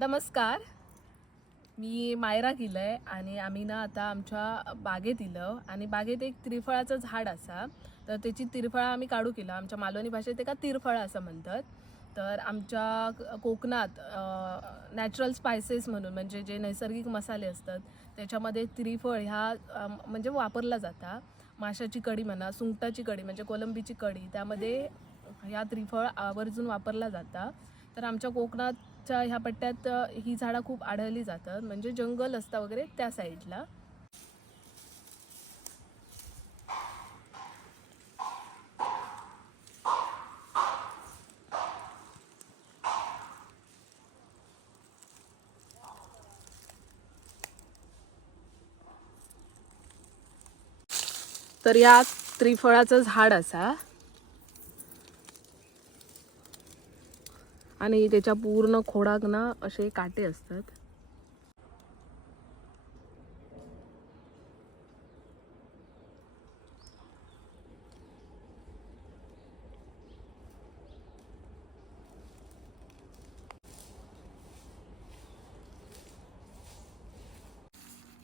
नमस्कार. मी मायरा आहे आणि आम्ही ना आता आमच्या बागेत इलं आणि बागेत एक त्रिफळाचं झाड असा. तर त्याची तिरफळा आम्ही काढू केला. आमच्या मालवणी भाषेत ते का तिरफळा असं म्हणतात. तर आमच्या कोकणात नॅचरल स्पायसेस म्हणून म्हणजे जे नैसर्गिक मसाले असतात त्याच्यामध्ये त्रिफळ ह्या म्हणजे वापरला जाता. माशाची कढी म्हणा सुंगटाची कढी म्हणजे कोलंबीची कढी त्यामध्ये ह्या त्रिफळ आवर्जून वापरला जाता. तर आमच्या कोकणात च्या ह्या पट्ट्यात ही झाडं खूप आढळली जातात. म्हणजे जंगल असता वगैरे त्या साईडला. तर या त्रिफळाचं झाड असा. आणि त्याच्या पूर्ण खोडाक ना असे काटे असतात.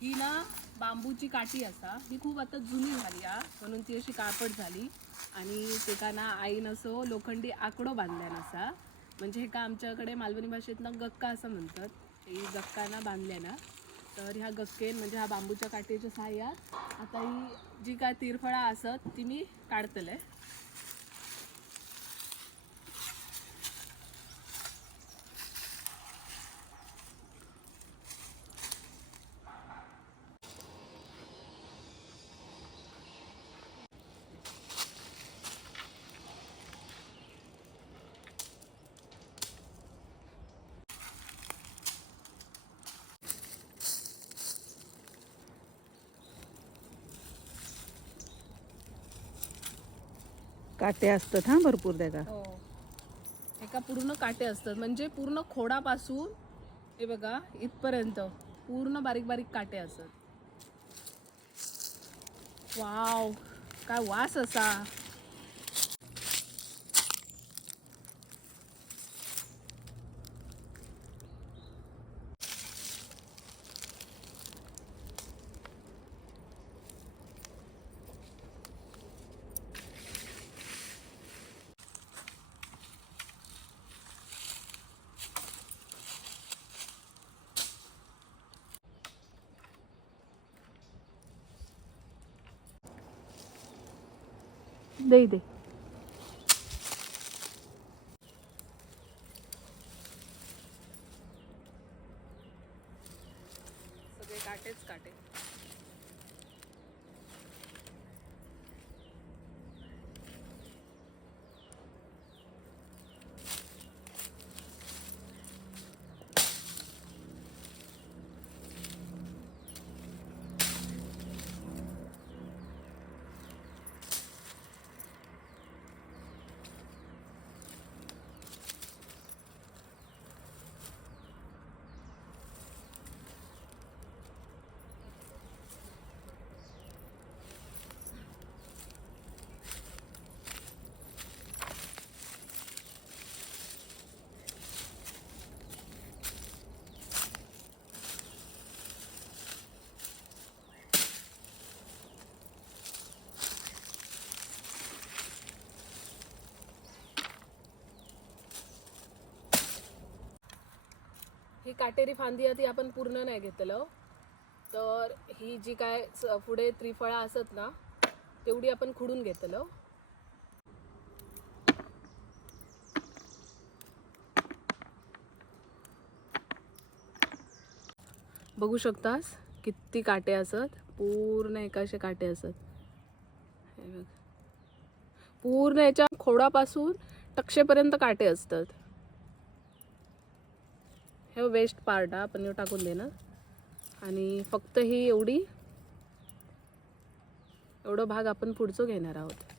ही ना बांबूची काठी असा. ही खूप आता जुनी झाली हा. म्हणून ती अशी कापड झाली. आणि तेका ना आईन असो लोखंडी आकडो बांधल्यान असा. म्हणजे हे का आमच्याकडे मालवणी भाषेतनं गक्का असं म्हणतात. ही गक्काना बांधल्या ना तर ह्या गक्केन म्हणजे ह्या बांबूच्या काठीच्या सहाय्यात आता ही जी काय तिरफळा असत ती मी काढतले काटे असतात हा? भरपूर त्याचा हो. एका पूर्ण काटे असतात. म्हणजे पूर्ण खोडापासून हे बघा इथपर्यंत पूर्ण बारीक बारीक काटे असतात. वाव. काय वास असा. दे दे ही काटेरी फांदी आधी ती आपण पूर्ण नाही घेतलं हो. तर ही जी काय पुढे त्रिफळा असत ना तेवढी आपण खुडून घेतलं हो. बघू शकतास किती काटे असत पूर्ण एकाशे काटे असत. पूर्ण याच्या खोडापासून टक्षेपर्यंत काटे असतात. हे वेस्ट पार्ट हा आपण टाकून देणार आणि फक्त ही एवढी एवढं भाग आपण पुढचं घेणार आहोत.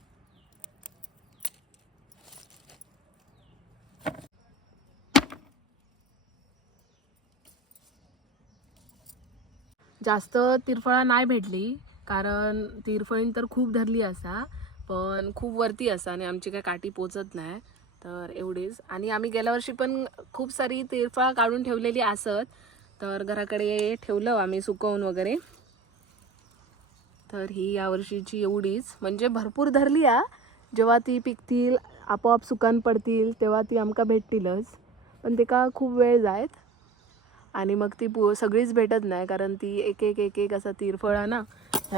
जास्त तिरफळा नाही भेटली कारण तिरफळीन तर खूप धरली असा पण खूप वरती असा आणि आमची काय काठी पोचत नाही. तर एवढीच. आणि आम्ही गेल्या वर्षी पण खूप सारी तिरफळा काढून ठेवलेली असत तर घराकडे ठेवलं आम्ही सुकवून वगैरे. तर ही यावर्षीची एवढीच. म्हणजे भरपूर धरली आ जेव्हा ती पिकतील आपोआप सुकान पडतील तेव्हा ती आमका भेटतीलच. पण ते का खूप वेळ जायत. आणि मग ती पु सगळीच भेटत नाही कारण ती एक एक एक एक असा तिरफळा ना.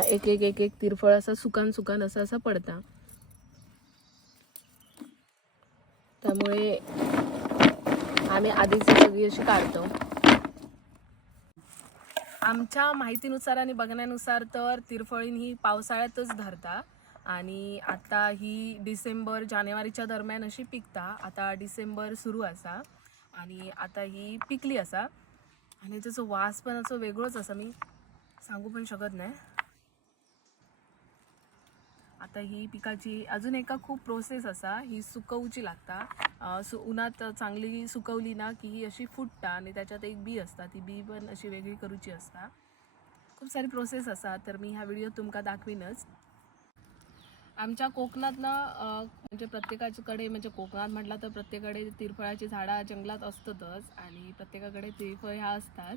एक एक एक एक तिरफळ असा सुकान सुकान असं असं पडता. त्यामुळे आम्ही आधीची सगळी अशी काढतो. आमच्या माहितीनुसार आणि बघण्यानुसार तर तिरफळीन ही पावसाळ्यातच धरता आणि आता ही डिसेंबर जानेवारीच्या दरम्यान अशी पिकता. आता डिसेंबर सुरू असा आणि आता ही पिकली असा. आणि त्याचं वास पण असं वेगळंच असं मी सांगू पण शकत नाही. आता ही पिकाची अजून एका खूप प्रोसेस असा ही सुकवची लागता. सु उन्हात चांगली सुकवली ना की ही अशी फुटता आणि त्याच्यात एक बी असता ती बी पण अशी वेगळी करूची असता. खूप सारी प्रोसेस असा तर मी ह्या व्हिडिओ तुमका दाखवीनच. आमच्या कोकणात ना म्हणजे प्रत्येकाकडे म्हणजे कोकणात म्हटलं तर प्रत्येकाकडे तिरफळाची झाडं जंगलात असतातच आणि प्रत्येकाकडे तिरफळ ह्या असतात.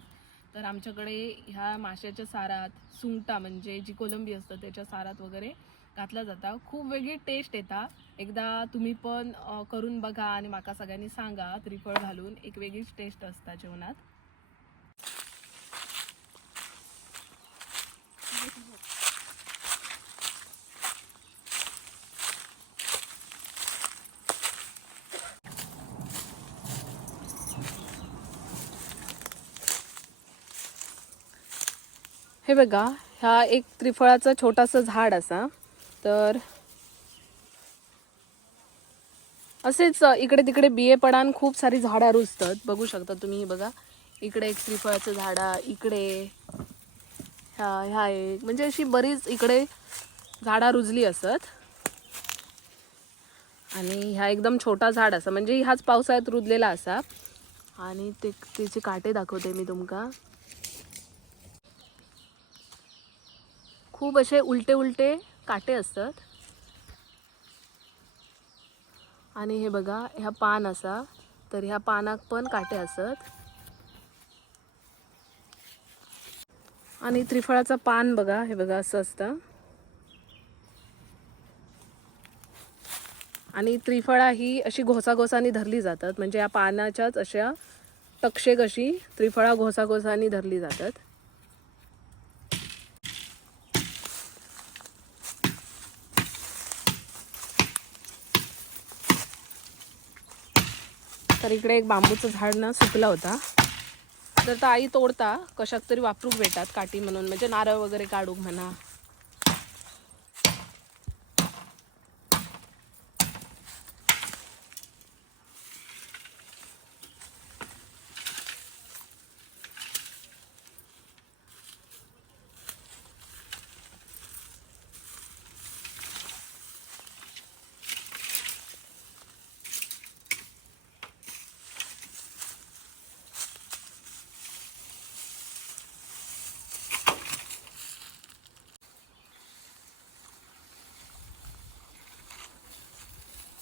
तर आमच्याकडे ह्या माशाच्या सारात सुंगटा म्हणजे जी कोलंबी असतं त्याच्या सारात वगैरे घातला जाता. खूप वेगळी टेस्ट येता. एकदा तुम्ही पण करून बघा आणि माका सगळ्यांनी सांगा त्रिफळ घालून एक वेगळीच टेस्ट असता जेवणात. हे बघा ह्या एक त्रिफळाचं छोटासा झाड असा. तर असेच इकडे तिकडे बिये पडान खूप सारी झाडं रुजतात. बघू शकता तुम्ही हे बघा. इकडे एक श्रीफळाचं झाडा इकडे ह्या ह्या एक. म्हणजे अशी बरीच इकडे झाडा रुजली असत. आणि ह्या एकदम छोटा झाड असा. म्हणजे ह्याच पावसाळ्यात रुजलेला असा. आणि ते त्याचे काटे दाखवते मी तुमका. खूप असे उलटे उलटे काटे असतात. आणि हे बघा ह्या पान असा. तर ह्या पानाक पण काटे असत आणि त्रिफळाचं पान बघा हे बघा असं असतं. आणि त्रिफळा ही अशी घोसाघोसानी धरली जातात. म्हणजे या पानाच्याच अशा तक्षेक अशी त्रिफळा घोसाघोसानी धरली जातात. तर इकडे एक बांबूचं झाड ना सुकला होता. तर तर आई तोडता कशात तरी वापरूक भेटतात काठी म्हणून म्हणजे नारळ वगैरे काढूक म्हणा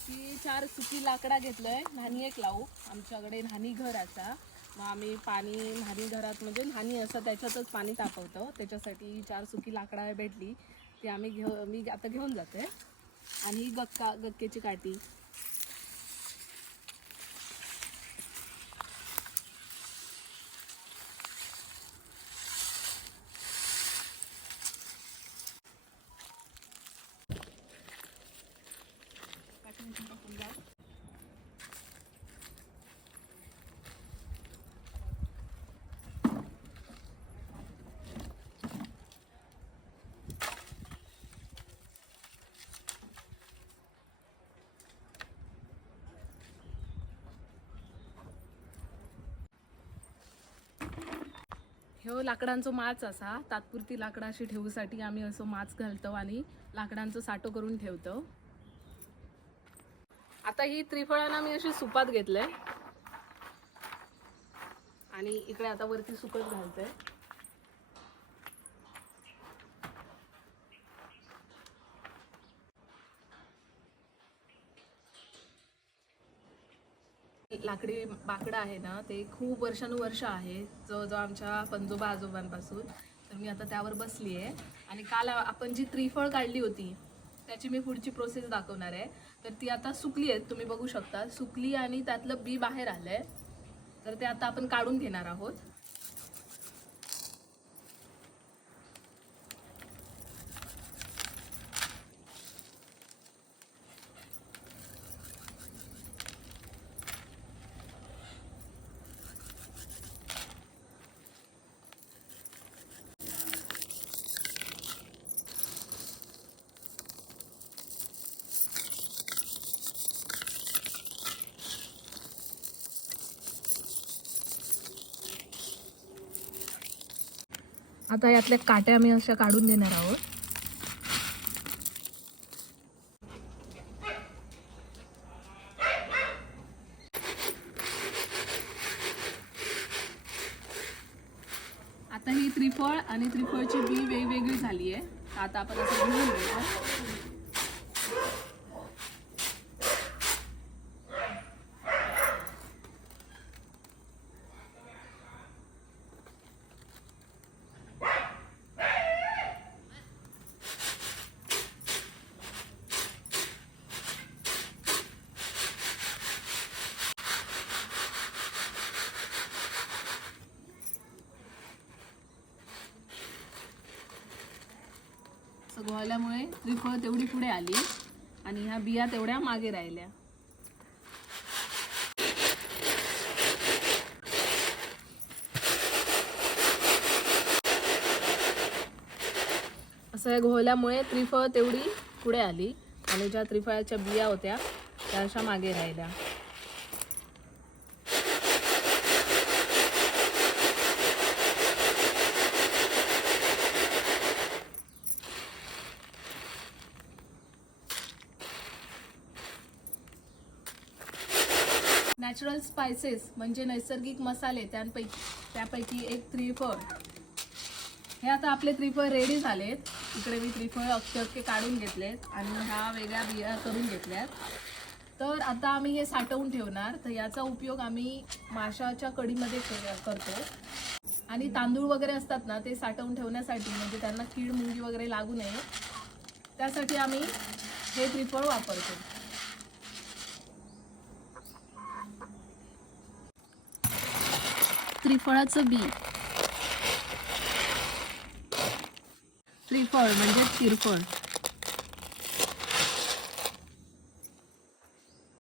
ती चार सुकी लाकडा घेतलंय. न्हाणी एक लावू. आमच्याकडे न्हाणी घर असा मग आम्ही पाणी न्हाणी घरात म्हणजे न्हाणी असं त्याच्यातच पाणी तापवतो. त्याच्यासाठी चार सुकी लाकडा भेटली. ती आम्ही घेऊ मी आता घेऊन जाते. आणि गक्का गक्केची काठी. ह्यो लाकडांचो माच असा. तात्पुरती लाकडा अशी ठेवूसाठी आम्ही असं माच घालतो आणि लाकडांचो साठो करून ठेवतो. आता ही त्रिफळांना मी अशी सुपात घेतलंय. आणि इकडे आता वरती सुकत घालतोय. लाकडी बाकडं आहे ना ते खूप वर्षानुवर्ष आहे जवळजवळ आमच्या पंजोबा आजोबांपासून. तर मी आता त्यावर बसली आहे. आणि काल आपण जी त्रिफळ काढली होती त्याची मी पुढची प्रोसेस दाखवणार आहे. तर ती आता सुकली आहेत तुम्ही बघू शकता. सुकली आणि त्यातलं बी बाहेर आलं आहे तर ते आता आपण काढून घेणार आहोत. आता यातल्या काट्या आम्ही अशा काढून देणार आहोत. आता ही त्रिफळ आणि त्रिफळची बी वेगवेगळी झाली आहे आता आपण असं घेऊन घेऊया त्रिफळ तेवढी पुढे आली आणि ह्या बिया तेवढ्या मागे राहिल्या. असं या घोवल्यामुळे त्रिफळ तेवढी पुढे आली आणि ज्या त्रिफळाच्या बिया होत्या त्या अशा मागे राहिल्या. नॅचरल स्पायसेस म्हणजे नैसर्गिक मसाले त्यांपैकी त्यापैकी एक त्रिफळ. हे आता आपले त्रिफळ रेडी झालेत. इकडे मी त्रिफळ अक्षरके काढून घेतलेत आणि ह्या वेगळ्या बिया करून घेतल्यात. तर आता आम्ही हे साठवून ठेवणार. तर याचा उपयोग आम्ही माशाच्या कढीमध्ये के- करतो. आणि तांदूळ वगैरे असतात ना ते साठवून ठेवण्यासाठी म्हणजे त्यांना कीड मुंगी वगैरे लागू नये. त्यासाठी आम्ही हे त्रिफळ वापरतो. श्रीफळाचं बी. श्रीफळ म्हणजे तिरफळ.